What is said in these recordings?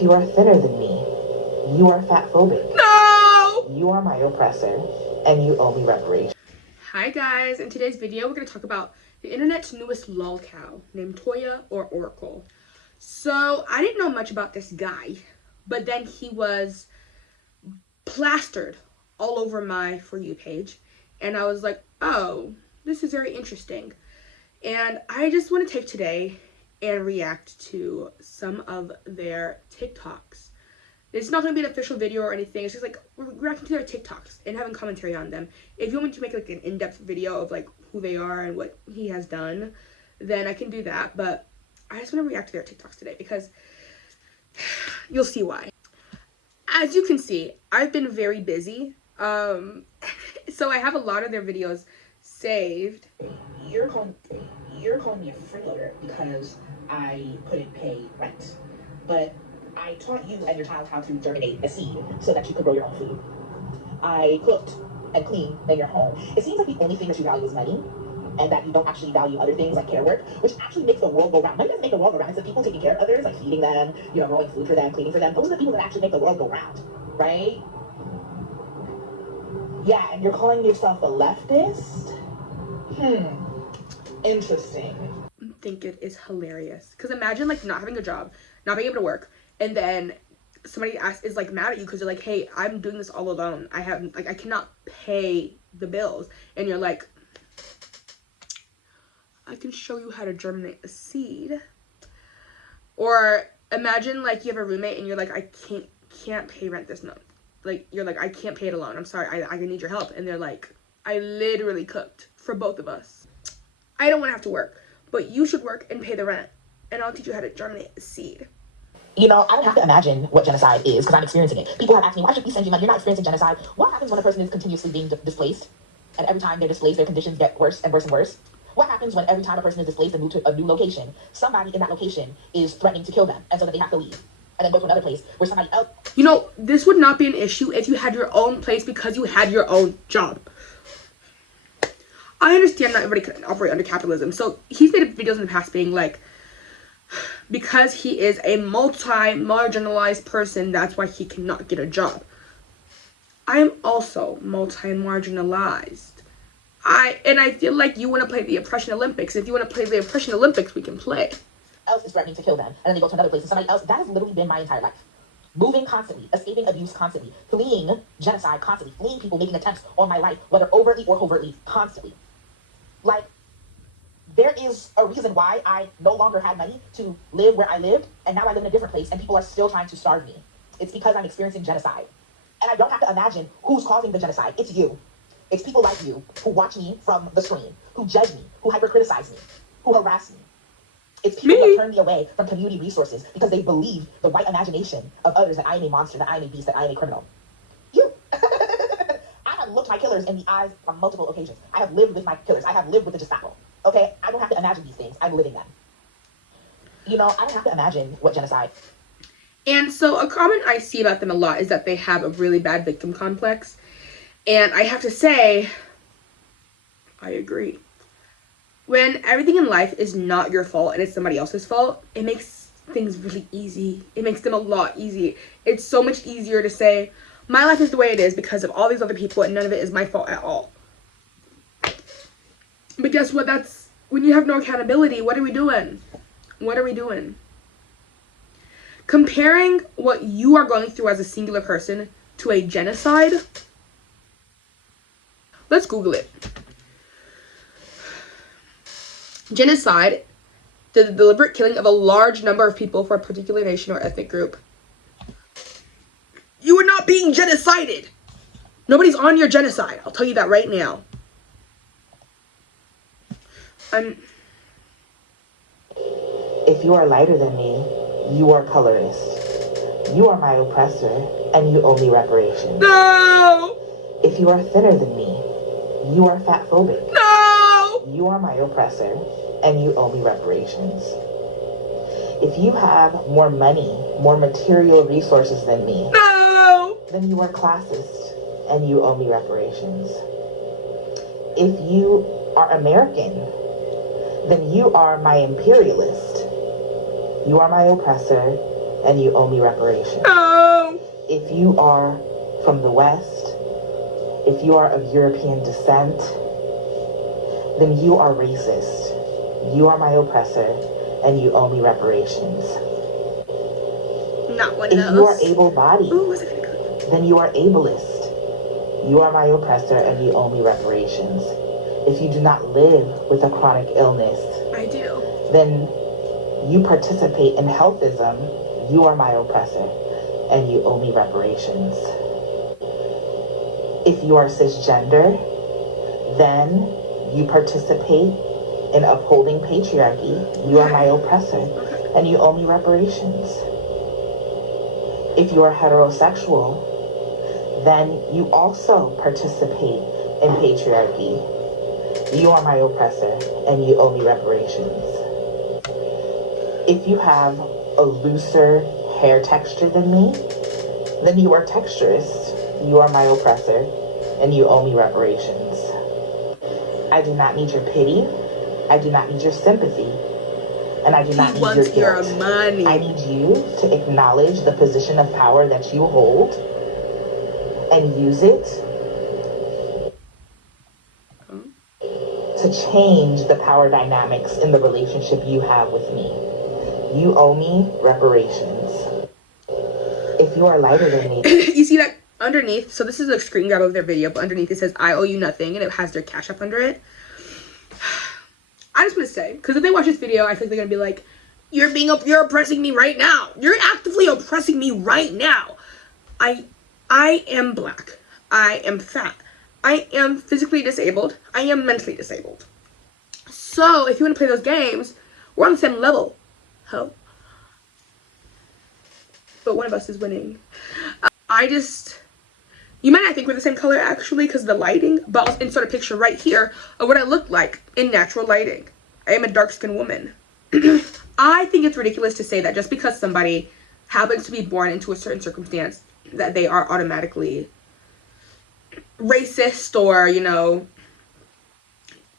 If you are thinner than me, you are fatphobic. No! You are my oppressor, and you owe me reparations. Hi guys, in today's video we're going to talk about the internet's newest LOLCow named Toya or Oracle. So I didn't know much about this guy, but then he was plastered all over my For You page, and I was like, oh, this is very interesting. And I just want to take today and react to some of their TikToks. It's not going to be an official video or anything. It's just like we're reacting to their TikToks and having commentary on them. If you want me to make like an in-depth video of like who they are and what he has done, then I can do that. But I just want to react to their TikToks today because you'll see why. As you can see, I've been very busy. So I have a lot of their videos saved. You're calling me a freeloader because I couldn't pay rent. But I taught you and your child how to germinate a seed so that you could grow your own food. I cooked and cleaned in your home. It seems like the only thing that you value is money, and that you don't actually value other things like care work, which actually makes the world go round. Money doesn't make the world go round. It's the people taking care of others, like feeding them, growing food for them, cleaning for them. Those are the people that actually make the world go round, right? Yeah, and you're calling yourself a leftist? Interesting. I think it is hilarious. Because imagine like not having a job, not being able to work, and then somebody is like mad at you because you're like, hey, I'm doing this all alone. I cannot pay the bills. And you're like, I can show you how to germinate a seed. Or imagine like you have a roommate and you're like, I can't pay rent this month. Like you're like, I can't pay it alone. I'm sorry, I need your help. And they're like, I literally cooked for both of us. I don't want to have to work, but you should work and pay the rent, and I'll teach you how to germinate a seed. I don't have to imagine what genocide is because I'm experiencing it. People have asked me, why should we send you money? You're not experiencing genocide. What happens when a person is continuously being displaced? And every time they're displaced, their conditions get worse and worse and worse? What happens when every time a person is displaced and moved to a new location, somebody in that location is threatening to kill them, and so that they have to leave and then go to another place where somebody else... This would not be an issue if you had your own place because you had your own job. I understand not everybody can operate under capitalism. So he's made videos in the past being like, because he is a multi-marginalized person, that's why he cannot get a job. I am also multi-marginalized. I feel like you want to play the Oppression Olympics. If you want to play the Oppression Olympics, we can play. Else is threatening to kill them, and then they go to another place and somebody else... That has literally been my entire life. Moving constantly, escaping abuse constantly, fleeing genocide constantly, fleeing people making attempts on my life, whether overtly or covertly, constantly. Like, there is a reason why I no longer had money to live where I lived, and now I live in a different place, and people are still trying to starve me. It's because I'm experiencing genocide. And I don't have to imagine who's causing the genocide. It's you. It's people like you who watch me from the screen, who judge me, who hyper-criticize me, who harass me. It's people who turn me away from community resources because they believe the white imagination of others that I am a monster, that I am a beast, that I am a criminal. You. I have looked my killers in the eyes on multiple occasions. I have lived with my killers. I have lived with the Gestapo. Okay? I don't have to imagine these things. I'm living them. I don't have to imagine what genocide... And so a comment I see about them a lot is that they have a really bad victim complex. And I have to say, I agree. When everything in life is not your fault and it's somebody else's fault, it makes things really easy. It makes them a lot easier. It's so much easier to say, my life is the way it is because of all these other people and none of it is my fault at all. But guess what? That's when you have no accountability. What are we doing? What are we doing? Comparing what you are going through as a singular person to a genocide. Let's Google it. Genocide, the deliberate killing of a large number of people for a particular nation or ethnic group. You are not being genocided. Nobody's on your genocide. I'll tell you that right now. If you are lighter than me, you are colorist. You are my oppressor, and you owe me reparations. No! If you are thinner than me, you are fatphobic. No! You are my oppressor, and you owe me reparations. If you have more money, more material resources than me, no! Then you are classist, and you owe me reparations. If you are American, then you are my imperialist. You are my oppressor, and you owe me reparations. Oh. If you are from the West, if you are of European descent, then you are racist. You are my oppressor, and you owe me reparations. Not one If of those. you are able-bodied, Ooh, what's it? then you are ableist. You are my oppressor, and you owe me reparations. If you do not live with a chronic illness, I do. then you participate in healthism. You are my oppressor, and you owe me reparations. If you are cisgender, then you participate in upholding patriarchy. You are my oppressor, and you owe me reparations. If you are heterosexual, then you also participate in patriarchy. You are my oppressor, and you owe me reparations. If you have a looser hair texture than me, then you are texturist. You are my oppressor, and you owe me reparations. I do not need your pity. I do not need your sympathy. And I do not need your guilt. Money. I need you to acknowledge the position of power that you hold and use it to change the power dynamics in the relationship you have with me. You owe me reparations. If you are lighter than me... You see that underneath? So this is a screen grab of their video, but underneath it says, I owe you nothing, and it has their Cash App under it. I just want to say, because if they watch this video, I think they're going to be like, you're oppressing me right now. You're actively oppressing me right now. I am black. I am fat. I am physically disabled. I am mentally disabled. So if you want to play those games, we're on the same level. Ho. But one of us is winning. You might not think we're the same color actually because of the lighting, but I'll insert a picture right here of what I look like in natural lighting. I am a dark-skinned woman. I think it's ridiculous to say that just because somebody happens to be born into a certain circumstance that they are automatically racist or, you know,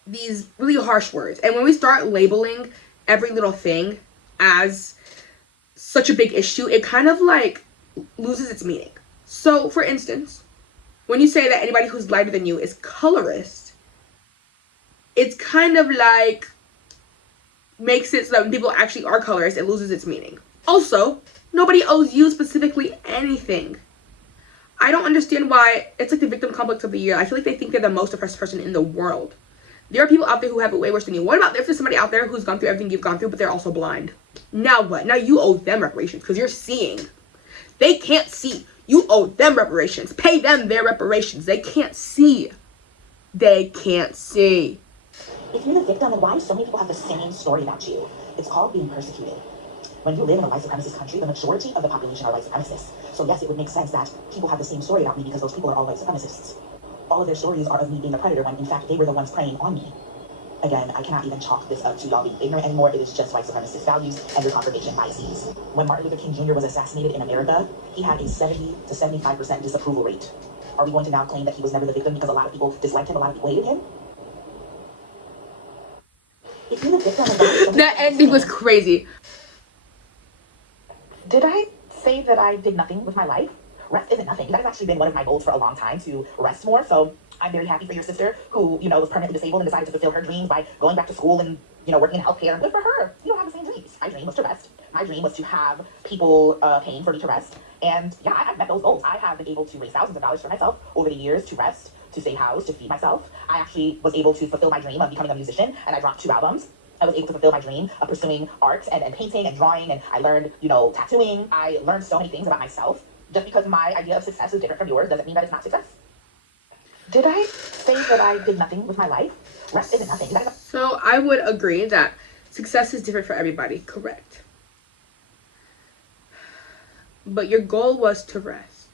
these really harsh words. And when we start labeling every little thing as such a big issue, it kind of like loses its meaning. So, for instance, when you say that anybody who's lighter than you is colorist, it's kind of like makes it so that when people actually are colorist, it loses its meaning. Also, nobody owes you specifically anything. I don't understand why it's like the victim complex of the year. I feel like they think they're the most oppressed person in the world. There are people out there who have it way worse than you. What about if there's somebody out there who's gone through everything you've gone through, but they're also blind? Now what? Now you owe them reparations because you're seeing. They can't see. You owe them reparations. Pay them their reparations. They can't see. They can't see. If you're the victim, then why do so many people have the same story about you? It's called being persecuted. When you live in a white supremacist country, the majority of the population are white supremacists. So yes, it would make sense that people have the same story about me because those people are all white supremacists. All of their stories are of me being a predator when in fact they were the ones preying on me. Again, I cannot even chalk this up to y'all being ignorant anymore. It is just white supremacist values and your confirmation biases. When Martin Luther King Jr. was assassinated in America, he had a 70 to 75% disapproval rate. Are we going to now claim that he was never the victim because a lot of people disliked him, a lot of people hated him? If you're the victim of that ending was crazy. Did I say that I did nothing with my life? Rest isn't nothing. That has actually been one of my goals for a long time, to rest more. So I'm very happy for your sister who, you know, was permanently disabled and decided to fulfill her dreams by going back to school and, you know, working in healthcare. Good for her. You don't have the same dreams. My dream was to rest. My dream was to have people paying for me to rest. And yeah, I've met those goals. I have been able to raise thousands of dollars for myself over the years to rest, to stay housed, to feed myself. I actually was able to fulfill my dream of becoming a musician, and I dropped 2 albums. I was able to fulfill my dream of pursuing art and painting and drawing, and I learned, you know, tattooing. I learned so many things about myself. Just because my idea of success is different from yours doesn't mean that it's not success. Did I say that I did nothing with my life? Rest isn't nothing. So I would agree that success is different for everybody, correct. But your goal was to rest.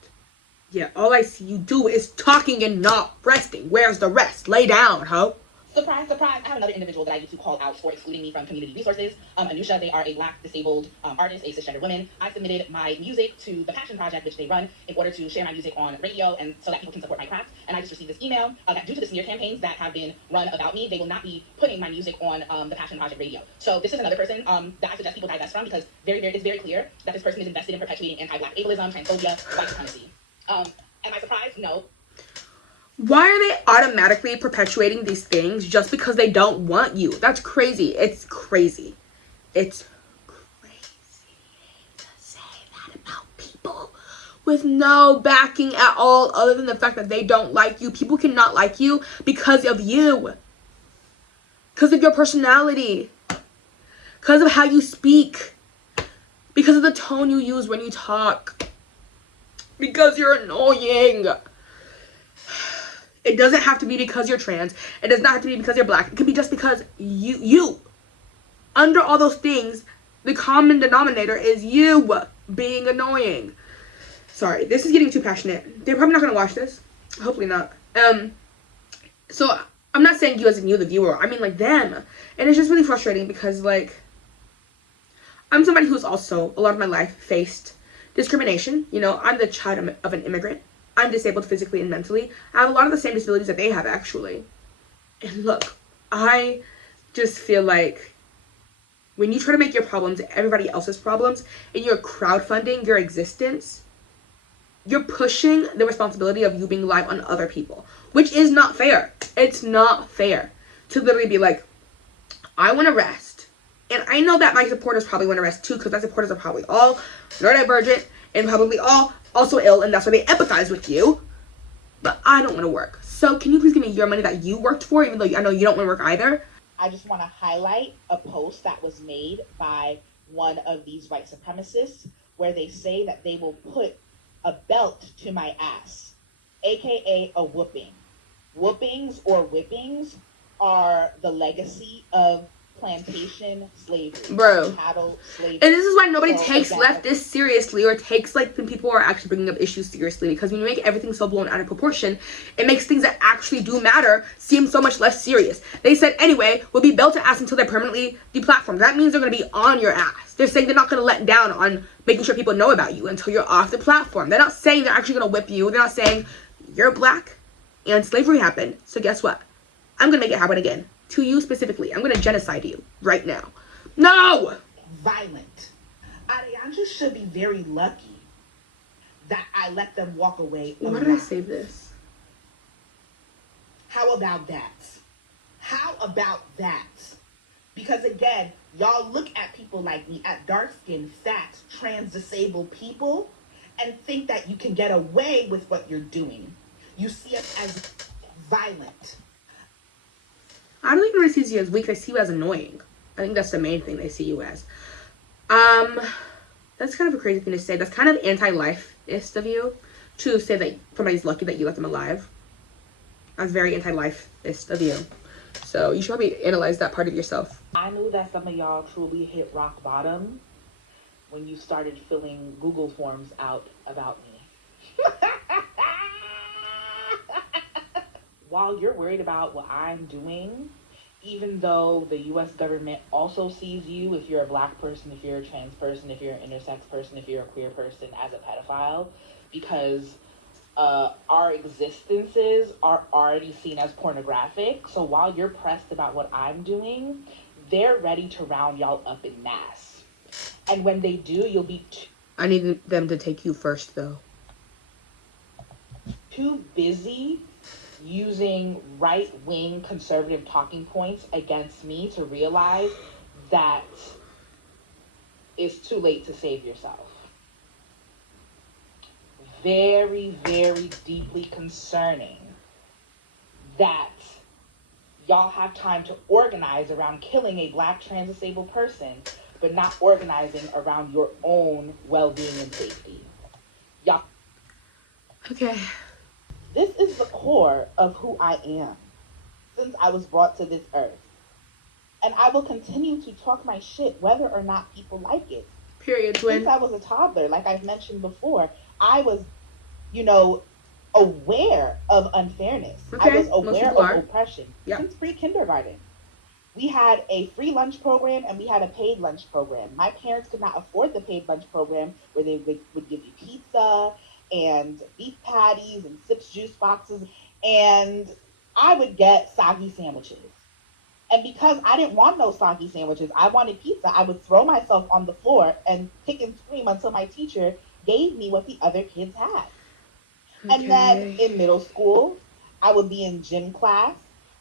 Yeah, all I see you do is talking and not resting. Where's the rest? Lay down, ho. Surprise, surprise, I have another individual that I need to call out for excluding me from community resources. Anusha, they are a Black disabled artist, a cisgender woman. I submitted my music to the Passion Project, which they run, in order to share my music on radio and so that people can support my craft. And I just received this email that due to the smear campaigns that have been run about me, they will not be putting my music on the Passion Project radio. So this is another person that I suggest people divest from, because it's very clear that this person is invested in perpetuating anti-Black ableism, transphobia, white supremacy. Am I surprised? No. Why are they automatically perpetuating these things just because they don't want you? That's crazy. It's crazy. It's crazy to say that about people with no backing at all other than the fact that they don't like you. People cannot like you because of you. Because of your personality. Because of how you speak. Because of the tone you use when you talk. Because you're annoying. It doesn't have to be because you're trans. It does not have to be because you're Black. It could be just because you. Under all those things, the common denominator is you being annoying. Sorry, this is getting too passionate. They're probably not going to watch this. Hopefully not. So, I'm not saying you as in you, the viewer. I mean, like, them. And it's just really frustrating because, like, I'm somebody who's also, a lot of my life, faced discrimination. You know, I'm the child of an immigrant. I'm disabled physically and mentally. I have a lot of the same disabilities that they have, actually. And look, I just feel like when you try to make your problems everybody else's problems and you're crowdfunding your existence, you're pushing the responsibility of you being alive on other people, which is not fair. It's not fair to literally be like, I want to rest. And I know that my supporters probably want to rest too, because my supporters are probably all neurodivergent and probably all also ill, and that's why they empathize with you. But I don't want to work. So can you please give me your money that you worked for, even though I know you don't want to work either? I just want to highlight a post that was made by one of these white supremacists where they say that they will put a belt to my ass, aka a whooping. Whoopings or whippings are the legacy of plantation slavery, bro. Cattle slavery. And this is why nobody takes again, leftists seriously, or takes like when people are actually bringing up issues seriously, because when you make everything so blown out of proportion, it makes things that actually do matter seem so much less serious. They said anyway, we'll be belt to ass until they're permanently deplatformed. That means they're going to be on your ass. They're saying they're not going to let down on making sure people know about you until you're off the platform. They're not saying they're actually going to whip you. They're not saying you're Black and slavery happened, so guess what? I'm going to make it happen again. To you specifically. I'm going to genocide you right now. No! Violent. Ariana should be very lucky that I let them walk away. Why did I save this? How about that? How about that? Because again, y'all look at people like me, at dark-skinned, fat, trans, disabled people, and think that you can get away with what you're doing. You see us as violent. I don't think everybody sees you as weak. They see you as annoying. I think that's the main thing they see you as. That's kind of a crazy thing to say. That's kind of anti-life-ist of you to say that somebody's lucky that you let them alive. That's very anti-life-ist of you. So you should probably analyze that part of yourself. I knew that some of y'all truly hit rock bottom when you started filling Google forms out about me. While you're worried about what I'm doing, even though the U.S. government also sees you, if you're a Black person, if you're a trans person, if you're an intersex person, if you're a queer person, as a pedophile, because our existences are already seen as pornographic. So while you're pressed about what I'm doing, they're ready to round y'all up in mass. And when they do, you'll be I need them to take you first, though. Too busy using right-wing conservative talking points against me to realize that it's too late to save yourself. Very, very deeply concerning that y'all have time to organize around killing a Black trans disabled person, but not organizing around your own well-being and safety. Y'all. Okay. This is the core of who I am since I was brought to this earth. And I will continue to talk my shit whether or not people like it. Period, twin. Since I was a toddler, like I've mentioned before, I was, aware of unfairness. Okay, I was most aware people of are. oppression Yep. since pre-kindergarten. We had a free lunch program and we had a paid lunch program. My parents could not afford the paid lunch program where they would give you pizza and beef patties and sips juice boxes. And I would get soggy sandwiches. And because I didn't want no soggy sandwiches, I wanted pizza, I would throw myself on the floor and kick and scream until my teacher gave me what the other kids had. And then Okay. in middle school, I would be in gym class,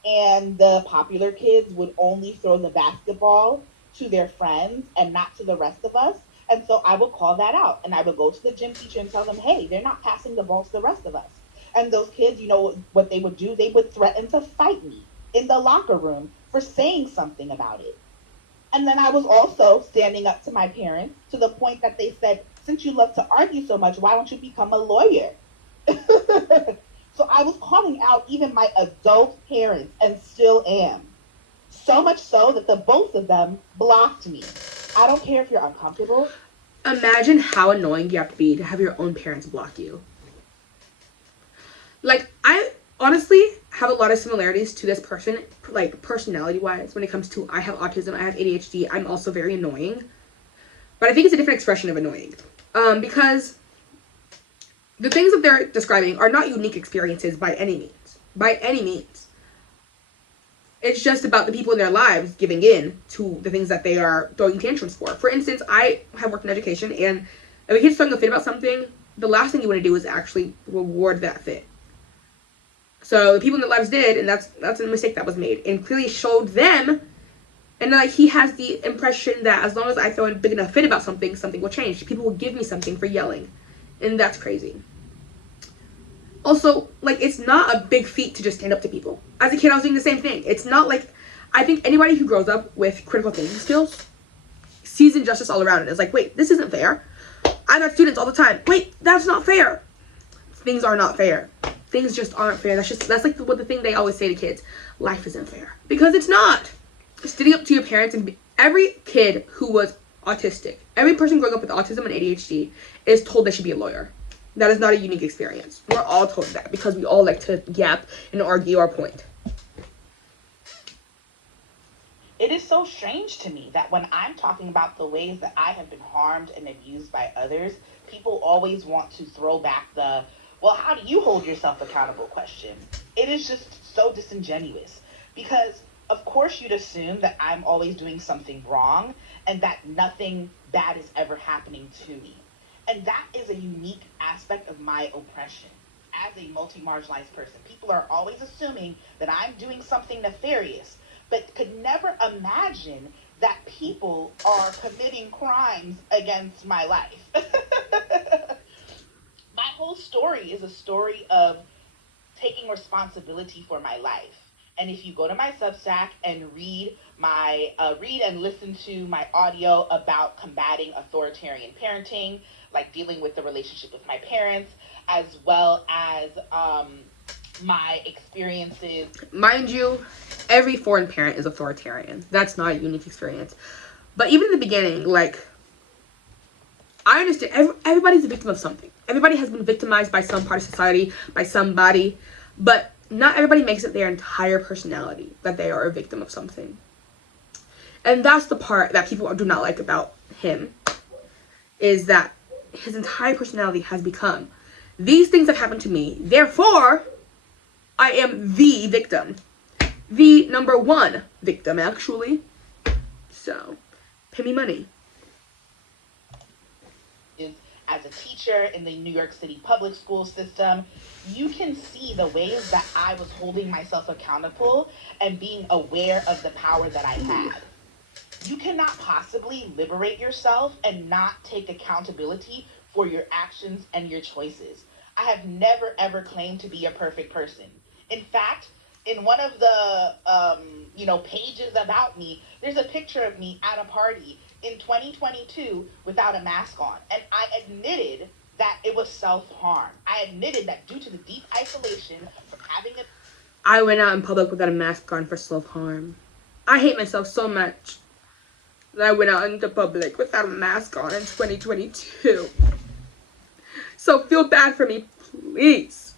and the popular kids would only throw the basketball to their friends and not to the rest of us. And so I would call that out, and I would go to the gym teacher and tell them, hey, they're not passing the ball to the rest of us. And those kids, you know what they would do? They would threaten to fight me in the locker room for saying something about it. And then I was also standing up to my parents to the point that they said, since you love to argue so much, why don't you become a lawyer? So I was calling out even my adult parents and still am. So much so that the both of them blocked me. I don't care if you're uncomfortable. Imagine how annoying you have to be to have your own parents block you. Like, I honestly have a lot of similarities to this person, like personality wise, when it comes to I have autism, I have ADHD, I'm also very annoying. But I think it's a different expression of annoying. Because the things that they're describing are not unique experiences by any means. By any means. It's just about the people in their lives giving in to the things that they are throwing tantrums for. For instance, I have worked in education, and if a kid's throwing a fit about something, the last thing you want to do is actually reward that fit. So the people in their lives did, and that's a mistake that was made, and clearly showed them. And like he has the impression that as long as I throw a big enough fit about something, something will change. People will give me something for yelling, and that's crazy. Also, like, it's not a big feat to just stand up to people. As a kid, I was doing the same thing. It's not like, I think anybody who grows up with critical thinking skills sees injustice all around and is like, wait, this isn't fair. I've had students all the time, wait, that's not fair. Things are not fair. Things just aren't fair. That's like the thing they always say to kids. Life isn't fair. Because it's not. Standing up to your parents and every kid who was autistic, every person growing up with autism and ADHD is told they should be a lawyer. That is not a unique experience. We're all told that because we all like to yap and argue our point. It is so strange to me that when I'm talking about the ways that I have been harmed and abused by others, people always want to throw back the, well, how do you hold yourself accountable question. It is just so disingenuous because, of course, you'd assume that I'm always doing something wrong and that nothing bad is ever happening to me. And that is a unique aspect of my oppression as a multi-marginalized person. People are always assuming that I'm doing something nefarious, but could never imagine that people are committing crimes against my life. My whole story is a story of taking responsibility for my life. And if you go to my Substack and read and listen to my audio about combating authoritarian parenting, like dealing with the relationship with my parents, as well as my experiences. Mind you, every foreign parent is authoritarian. That's not a unique experience. But even in the beginning, like, I understand everybody's a victim of something. Everybody has been victimized by some part of society, by somebody, but not everybody makes it their entire personality that they are a victim of something. And that's the part that people do not like about him, is that his entire personality has become, these things have happened to me, therefore, I am the victim. The number one victim, actually. So, pay me money. As a teacher in the New York City public school system, you can see the ways that I was holding myself accountable and being aware of the power that I had. You cannot possibly liberate yourself and not take accountability for your actions and your choices. I have never, ever claimed to be a perfect person. In fact, in one of the pages about me, there's a picture of me at a party in 2022 without a mask on. And I admitted that it was self-harm. I admitted that due to the deep isolation from having I went out in public without a mask on for self-harm. I hate myself so much that I went out into public without a mask on in 2022. So feel bad for me, please.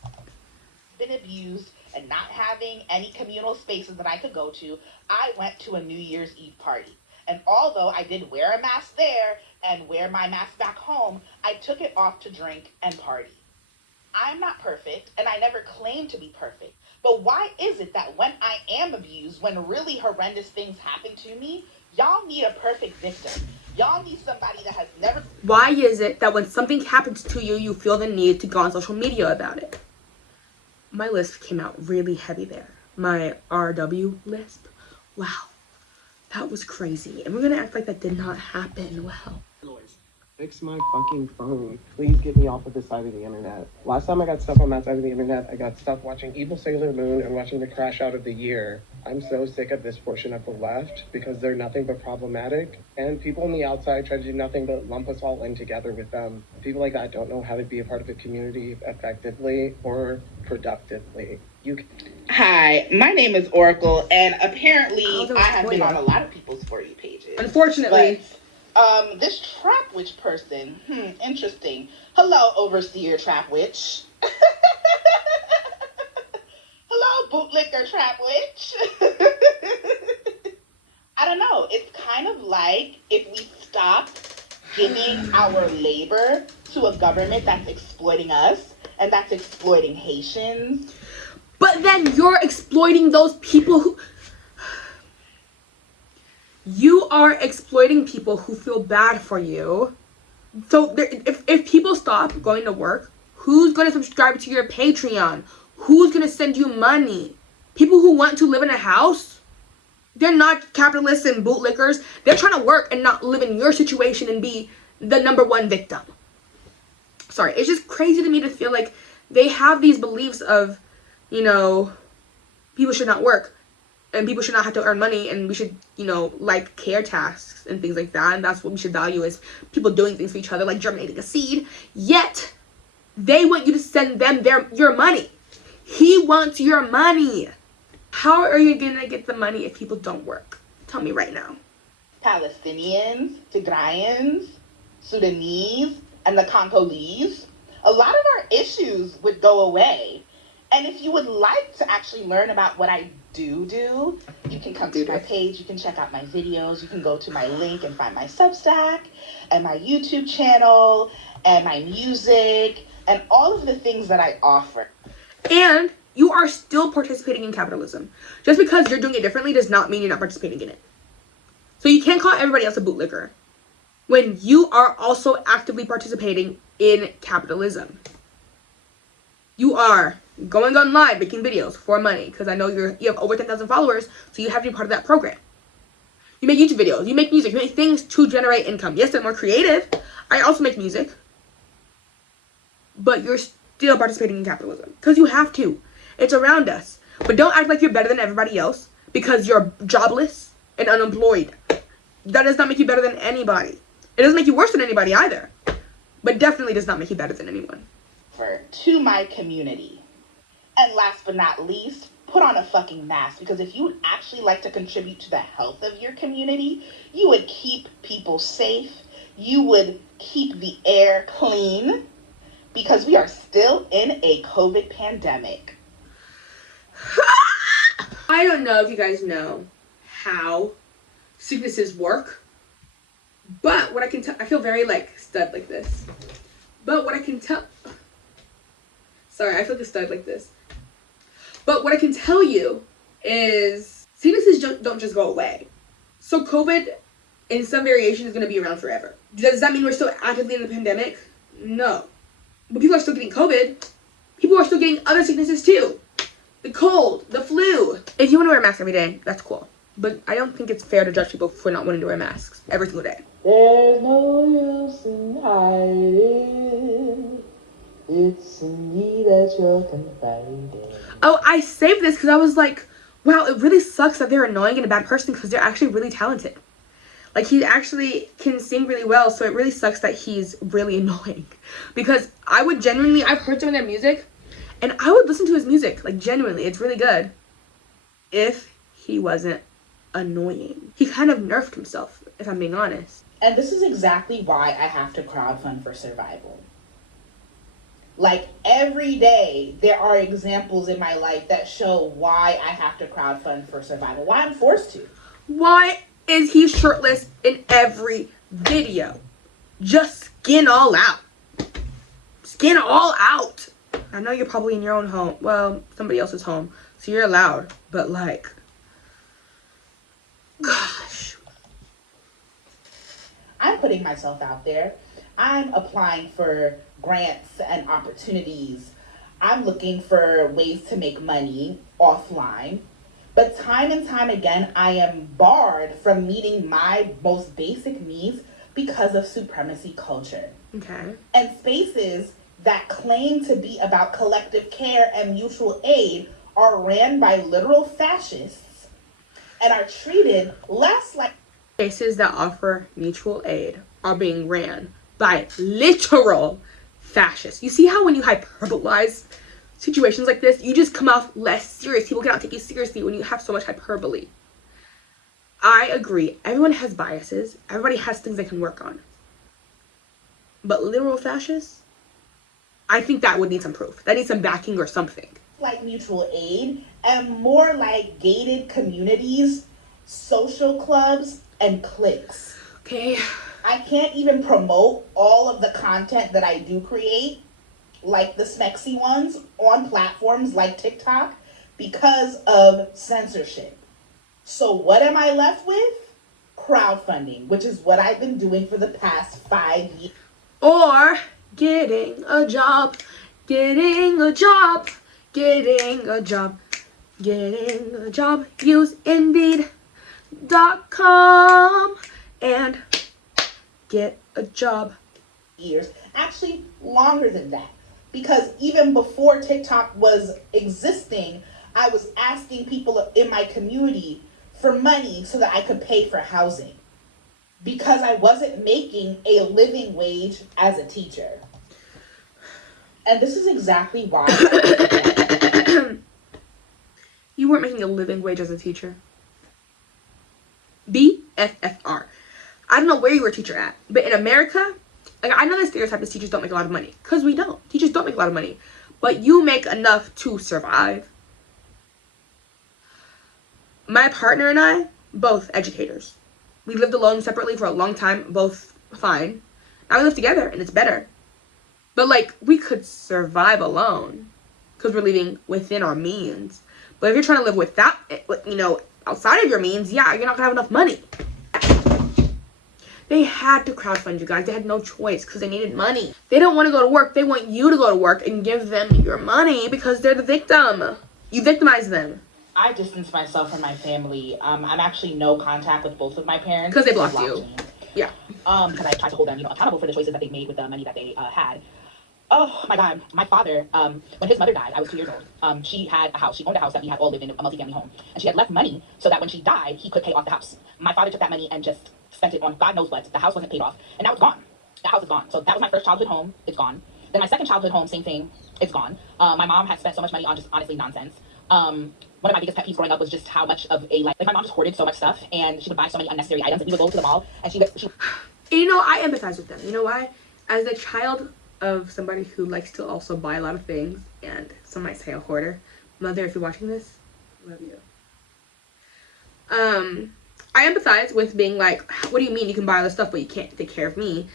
been abused and not having any communal spaces that I could go to, I went to a New Year's Eve party. And although I did wear a mask there and wear my mask back home, I took it off to drink and party. I'm not perfect, and I never claimed to be perfect. But why is it that when I am abused, when really horrendous things happen to me, y'all need a perfect victim? Y'all need somebody that has never... Why is it that when something happens to you, you feel the need to go on social media about it? My lisp came out really heavy there. My RW lisp. Wow. That was crazy. And we're gonna act like that did not happen. Wow. Fix my fucking phone. Please get me off of this side of the internet. Last time I got stuck on that side of the internet, I got stuck watching Evil Sailor Moon and watching the crash out of the year. I'm so sick of this portion of the left because they're nothing but problematic, and people on the outside try to do nothing but lump us all in together with them. People like that don't know how to be a part of a community effectively or productively. Hi, my name is Oracle, and apparently that was I have been Toya. on a lot of people's For You pages. Unfortunately. But this Trap Witch person, interesting. Hello, Overseer Trap Witch. Hello, Bootlicker Trap Witch. I don't know. It's kind of like if we stop giving our labor to a government that's exploiting us and that's exploiting Haitians. But then you're exploiting those people who... You are exploiting people who feel bad for you. So if people stop going to work, who's going to subscribe to your Patreon? Who's going to send you money? People who want to live in a house? They're not capitalists and bootlickers. They're trying to work and not live in your situation and be the number one victim. Sorry, it's just crazy to me to feel like they have these beliefs of, you know, people should not work. And people should not have to earn money, and we should, you know, like care tasks and things like that. And that's what we should value, is people doing things for each other, like germinating a seed. Yet, they want you to send them your money. He wants your money. How are you going to get the money if people don't work? Tell me right now. Palestinians, Tigrayans, Sudanese, and the Congolese, a lot of our issues would go away. And if you would like to actually learn about what I do, you can come to my page, you can check out my videos, you can go to my link and find my Substack, and my YouTube channel, and my music, and all of the things that I offer. And you are still participating in capitalism. Just because you're doing it differently does not mean you're not participating in it. So you can't call everybody else a bootlicker when you are also actively participating in capitalism. You are going on live making videos for money, because I know you have over 10,000 followers, so you have to be part of that program. You make YouTube videos, you make music, you make things to generate income. Yes, they're more creative. I also make music. But you're still participating in capitalism, because you have to. It's around us. But don't act like you're better than everybody else because you're jobless and unemployed. That does not make you better than anybody. It doesn't make you worse than anybody either. But definitely does not make you better than anyone. To my community. And last but not least, put on a fucking mask, because if you would actually like to contribute to the health of your community, you would keep people safe, you would keep the air clean, because we are still in a COVID pandemic. I don't know if you guys know how sicknesses work, but what I can tell, I feel very like stud like this. But what I can tell, sorry, I feel like a stud like this. But what I can tell you is sicknesses don't just go away. So COVID, in some variation, is going to be around forever. Does that mean we're still actively in the pandemic? No. But people are still getting COVID. People are still getting other sicknesses too. The cold, the flu. If you want to wear a mask every day, that's cool. But I don't think it's fair to judge people for not wanting to wear masks every single day. There's no use in hiding. It's in me that you're confiding. Oh, I saved this because I was like, wow, it really sucks that they're annoying and a bad person, because they're actually really talented. Like, he actually can sing really well, so it really sucks that he's really annoying. Because I would genuinely, I've heard some of their music, and I would listen to his music, like, genuinely, it's really good, if he wasn't annoying. He kind of nerfed himself, if I'm being honest. And this is exactly why I have to crowdfund for survival. Like every day, there are examples in my life that show why I have to crowdfund for survival, why I'm forced to. Why is he shirtless in every video? Just skin all out. Skin all out. I know you're probably in your own home. Well, somebody else's home. So you're allowed. But like, gosh. I'm putting myself out there. I'm applying for grants and opportunities. I'm looking for ways to make money offline. But time and time again, I am barred from meeting my most basic needs because of supremacy culture. Okay. And spaces that claim to be about collective care and mutual aid are ran by literal fascists and are treated less like Spaces that offer mutual aid are being ran by literal fascists. You see how when you hyperbolize situations like this, you just come off less serious. People cannot take you seriously when you have so much hyperbole. I agree. Everyone has biases. Everybody has things they can work on. But literal fascists? I think that would need some proof. That needs some backing or something. like mutual aid and more like gated communities, social clubs, and cliques. Okay. I can't even promote all of the content that I do create, like the smexy ones, on platforms like TikTok because of censorship. So what am I left with? Crowdfunding, which is what I've been doing for the past 5 years. Or getting a job, getting a job, getting a job, getting a job. Use Indeed.com and get a job. Years, actually longer than that, because even before TikTok was existing, I was asking people in my community for money so that I could pay for housing because I wasn't making a living wage as a teacher. And this is exactly why You weren't making a living wage as a teacher. BFFR. I don't know where you were a teacher at, but in America, like, I know the stereotype is teachers don't make a lot of money, because we don't. Teachers don't make a lot of money, but you make enough to survive. My partner and I, both educators. We lived alone separately for a long time, both fine. Now we live together, and it's better. But, like, we could survive alone, because we're living within our means. But if you're trying to live without, outside of your means, yeah, you're not going to have enough money. They had to crowdfund you guys. They had no choice because they needed money. They don't want to go to work. They want you to go to work and give them your money because they're the victim. You victimize them. I distanced myself from my family. I'm actually no contact with both of my parents. Because they blocked you. Yeah. Because I tried to hold them, accountable for the choices that they made with the money that they had. Oh my God, my father, when his mother died, I was 2 years old. She had a house. She owned a house that we had all lived in, a multifamily home. And she had left money so that when she died, he could pay off the house. My father took that money and just spent it on God knows what. The house wasn't paid off. And now it's gone. The house is gone. So that was my first childhood home. It's gone. Then my second childhood home, same thing. It's gone. My mom had spent so much money on just honestly nonsense. One of my biggest pet peeves growing up was just how much of a, like my mom just hoarded so much stuff and she would buy so many unnecessary items. And we would go to the mall and she I empathize with them. You know why? As a child of somebody who likes to also buy a lot of things, and some might say a hoarder. Mother, if you're watching this, love you. I empathize with being like, what do you mean you can buy all this stuff but you can't take care of me?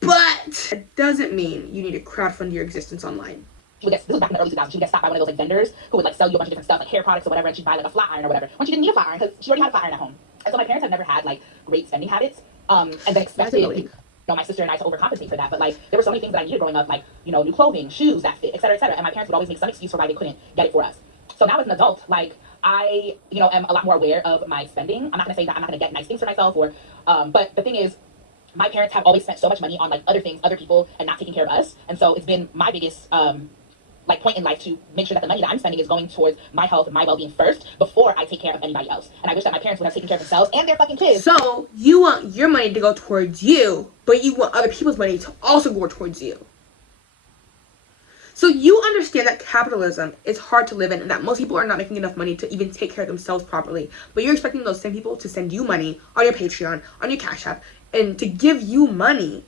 But it doesn't mean you need to crowdfund your existence online. this was back in the early 2000s, she would get stopped by one of those like vendors who would like sell you a bunch of different stuff like hair products or whatever, and she'd buy like a flat iron or whatever when she didn't need a flat iron because she already had a flat iron at home. And so my parents have never had like great spending habits, and they expected my sister and I to overcompensate for that. But like there were so many things that I needed growing up, like new clothing, shoes that fit, etc., etc. And my parents would always make some excuse for why they couldn't get it for us. So now as an adult, like I am a lot more aware of my spending. I'm not gonna say that I'm not gonna get nice things for myself or but the thing is, my parents have always spent so much money on like other things, other people, and not taking care of us. And so it's been my biggest like point in life to make sure that the money that I'm spending is going towards my health and my well-being first before I take care of anybody else. And I wish that my parents would have taken care of themselves and their fucking kids. So you want your money to go towards you, but you want other people's money to also go towards you. So you understand that capitalism is hard to live in and that most people are not making enough money to even take care of themselves properly. But you're expecting those same people to send you money on your Patreon, on your Cash App, and to give you money.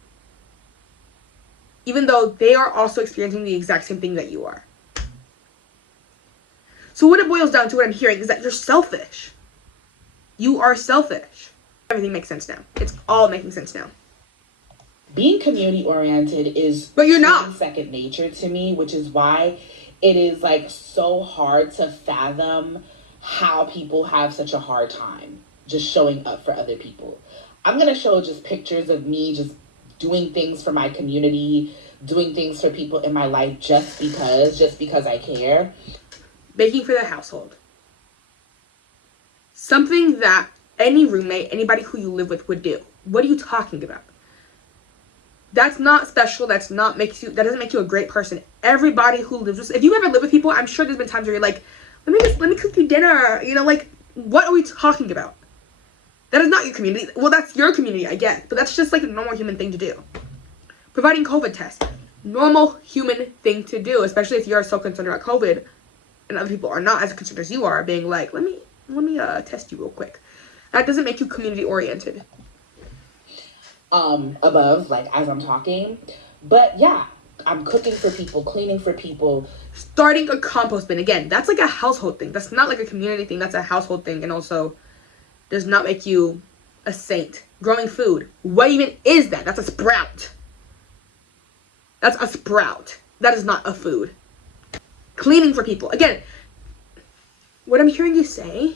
even though they are also experiencing the exact same thing that you are. So what it boils down to, what I'm hearing, is that you're selfish. You are selfish. Everything makes sense now. It's all making sense now. Being community oriented is But you're not. second nature to me, which is why it is like so hard to fathom how people have such a hard time just showing up for other people. I'm gonna show just pictures of me just doing things for my community, doing things for people in my life just because I care. Baking for the household. Something that any roommate, anybody who you live with would do. What are you talking about? That's not special. That doesn't make you a great person. Everybody who lives with, if you ever live with people, I'm sure there's been times where you're like, let me cook you dinner. You know, like, what are we talking about? That is not your community. Well, that's your community, I guess. But that's just like a normal human thing to do. Providing COVID tests. Normal human thing to do, especially if you're so concerned about COVID and other people are not as concerned as you are, being like, let me test you real quick. That doesn't make you community oriented. Above, like, as I'm talking. But yeah, I'm cooking for people, cleaning for people. Starting a compost bin. Again, that's like a household thing. That's not like a community thing. That's a household thing. And also does not make you a saint. Growing food. What even is that? That's a sprout. That's a sprout. That is not a food. Cleaning for people. Again, what I'm hearing you say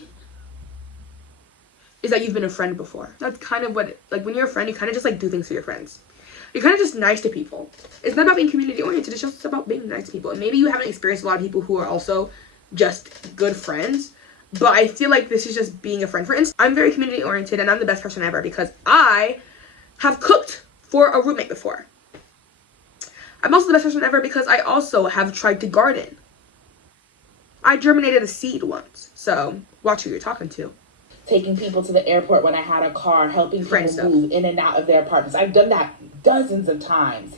is that you've been a friend before. That's kind of what, like, when you're a friend, you kind of just, like, do things for your friends. You're kind of just nice to people. It's not about being community-oriented. It's just about being nice to people. And maybe you haven't experienced a lot of people who are also just good friends. But I feel like this is just being a friend. For instance, I'm very community-oriented, and I'm the best person ever because I have cooked for a roommate before. I'm also the best person ever because I also have tried to garden. I germinated a seed once. So, watch who you're talking to. Taking people to the airport when I had a car, helping people move in and out of their apartments. I've done that dozens of times.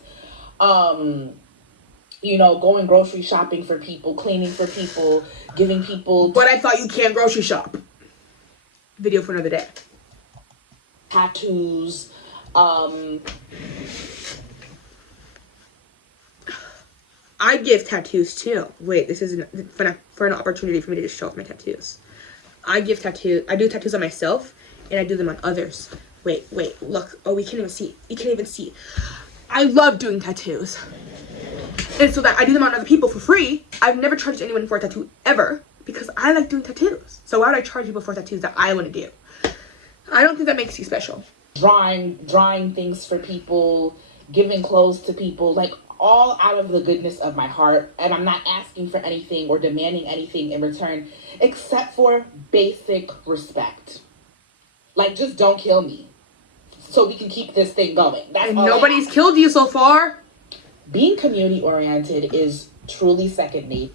You know, going grocery shopping for people, cleaning for people, giving people... But I thought you can't grocery shop. Video for another day. Tattoos. I give tattoos too. Wait, this is for an opportunity for me to just show off my tattoos. I do tattoos on myself, and I do them on others. Wait, look. Oh, we can't even see. You can't even see. I love doing tattoos. And so that I do them on other people for free. I've never charged anyone for a tattoo ever, because I like doing tattoos. So why would I charge people for tattoos that I want to do? I don't think that makes you special. Drawing things for people, giving clothes to people, like, all out of the goodness of my heart, and I'm not asking for anything or demanding anything in return except for basic respect. Like, just don't kill me so we can keep this thing going. That's and all. Nobody's killed you so far. Being community oriented is truly second nature.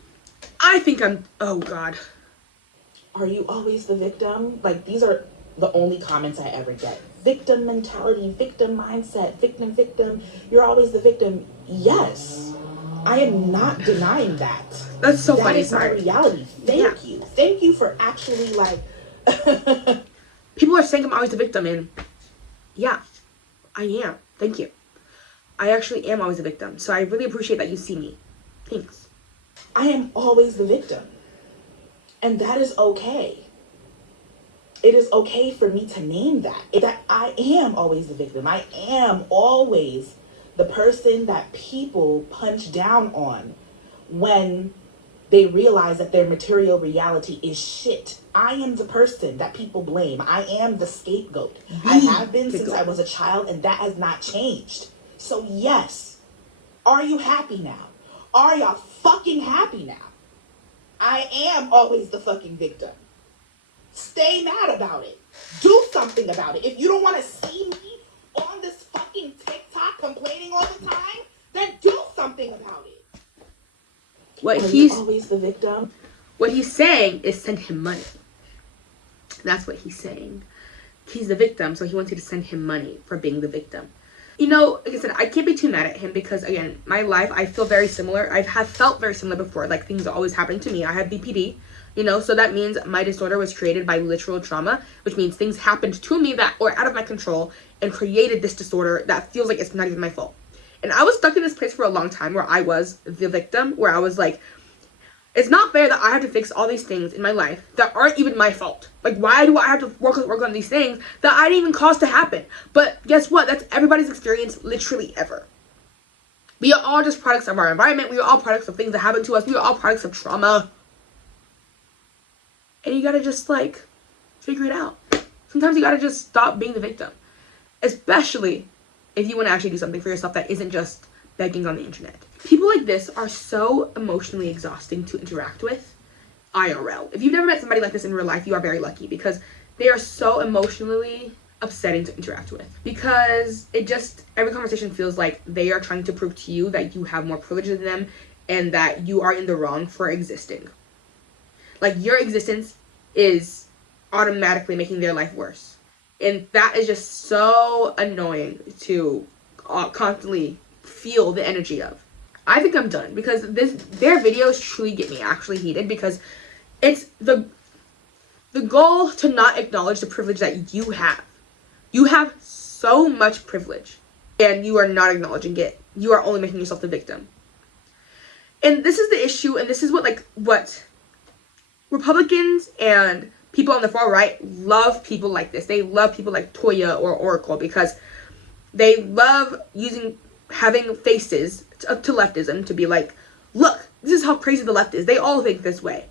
I think oh God. Are you always the victim? Like, these are the only comments I ever get. Victim mentality, victim mindset, victim. You're always the victim. Yes, I am not denying that. That's so funny. That is my reality. Thank you. Thank you for actually, like... People are saying I'm always the victim, and yeah, I am. Thank you. I actually am always a victim, so I really appreciate that you see me. Thanks. I am always the victim. And that is okay. It is okay for me to name that. That I am always the victim. I am always the person that people punch down on when they realize that their material reality is shit. I am the person that people blame. I am the scapegoat. I have been since I was a child, and that has not changed. So yes, are you happy now? Are y'all fucking happy now? I am always the fucking victim. Stay mad about it. Do something about it. If you don't want to see me on this fucking TikTok complaining all the time, then do something about it. What Are he's you always the victim? What he's saying is send him money. That's what he's saying. He's the victim, so he wants you to send him money for being the victim. You know, like I said, I can't be too mad at him because, again, my life, I feel very similar. I have felt very similar before. Like, things are always happening to me. I have BPD, you know, so that means my disorder was created by literal trauma, which means things happened to me that were out of my control and created this disorder that feels like it's not even my fault. And I was stuck in this place for a long time where I was the victim, where I was like, it's not fair that I have to fix all these things in my life that aren't even my fault. Like, why do I have to work on these things that I didn't even cause to happen? But guess what? That's everybody's experience literally ever. We are all just products of our environment. We are all products of things that happen to us. We are all products of trauma. And you gotta just, like, figure it out. Sometimes you gotta just stop being the victim. Especially if you want to actually do something for yourself that isn't just begging on the internet. People like this are so emotionally exhausting to interact with IRL. If you've never met somebody like this in real life, you are very lucky, because they are so emotionally upsetting to interact with, because every conversation feels like they are trying to prove to you that you have more privilege than them and that you are in the wrong for existing. Like, your existence is automatically making their life worse. And that is just so annoying to constantly feel the energy of. I think I'm done, because their videos truly get me actually heated, because it's the goal to not acknowledge the privilege that you have. You have so much privilege, and you are not acknowledging it. You are only making yourself the victim. And this is the issue, and this is what Republicans and people on the far right love people like this. They love people like Toya or Oracle, because they love having faces to leftism, to be like, look, this is how crazy the left is. They all think this way.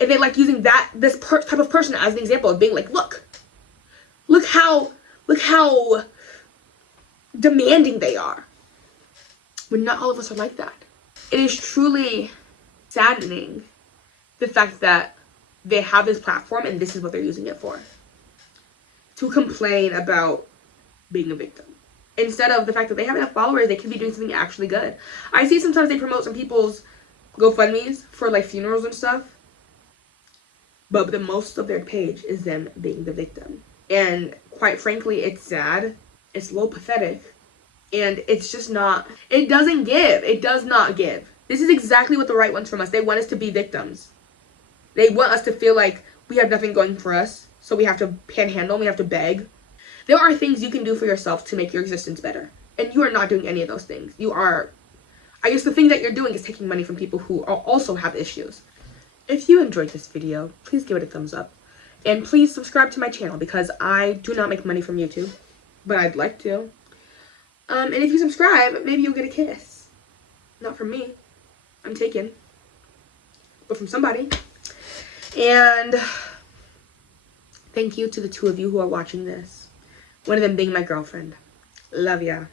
And they like using this type of person as an example of being like, look how demanding they are. When not all of us are like that. It is truly saddening, the fact that they have this platform and this is what they're using it for. To complain about being a victim. Instead of the fact that they have enough followers, they can be doing something actually good. I see sometimes they promote some people's GoFundMes for like funerals and stuff. But the most of their page is them being the victim. And quite frankly, it's sad. It's a little pathetic. And it's just not, it doesn't give. It does not give. This is exactly what the right wants from us. They want us to be victims. They want us to feel like we have nothing going for us. So we have to panhandle, we have to beg. There are things you can do for yourself to make your existence better. And you are not doing any of those things. You are, I guess the thing that you're doing is taking money from people who also have issues. If you enjoyed this video, please give it a thumbs up. And please subscribe to my channel, because I do not make money from YouTube. But I'd like to. And if you subscribe, maybe you'll get a kiss. Not from me. I'm taken. But from somebody. And thank you to the two of you who are watching this. One of them being my girlfriend. Love ya.